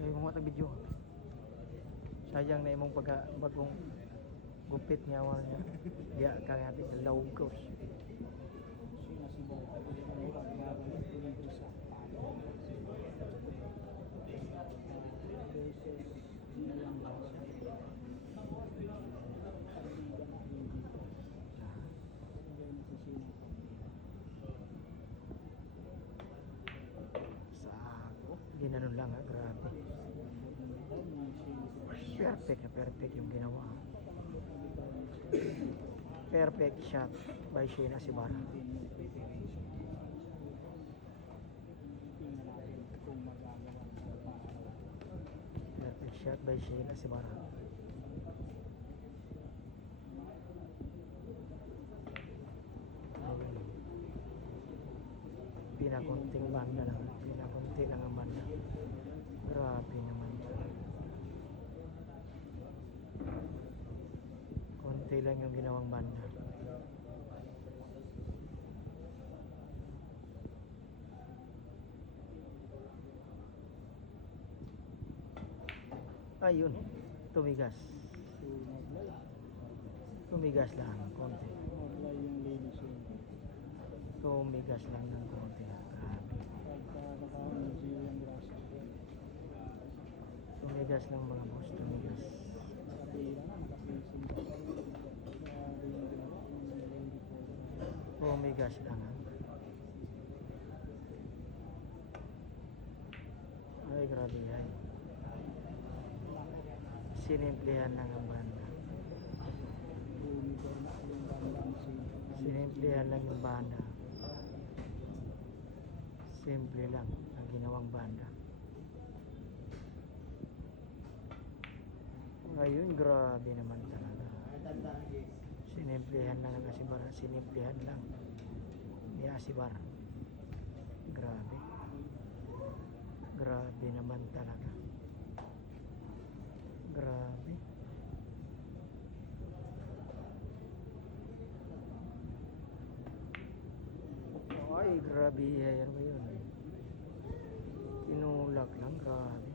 Ay mo matag video. Sayang na imong bagong gupit niya wala niya. Ya ka nga ti lawg ko. Sako. Ginanon lang ha, grabe. Perfect yung ginawa. Perfect shot by Shayna Sibara. Perfect shot by Shayna Sibara. Pinakunting banda lang. Pinakunti lang ang banda. Grabe naman. Konti lang yung ginawang banda. Ayun, tumigas. Tumigas lang, konti. Tumigas lang ng konti. Grabe. Tumigas lang mga boss, tumigas. Tumigas lang ha. Ay, grabe yan. Sinimplihan lang ang banda. Sinimplihan lang yung banda. Simple lang ang ginawang banda. Ayun, grabe naman talaga. Sinimplihan lang ang Asibara. Sinimplihan lang ni Asibara. Grabe. Grabe naman talaga. Grabe. Ay, grabe. Ano ba yun? Tinulak lang. Grabe.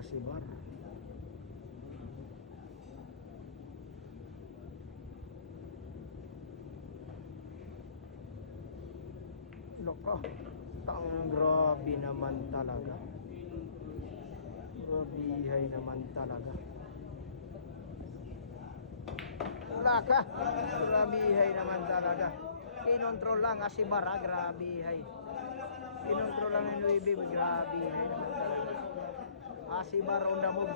Asibar. Loko. Grabe naman talaga. Grabihay naman talaga. Laka. Grabihay naman talaga. Kinontrol lang Asibara. Grabihay. Kinontrol lang ng Nuibi. Grabihay naman talaga. Asibar on the move.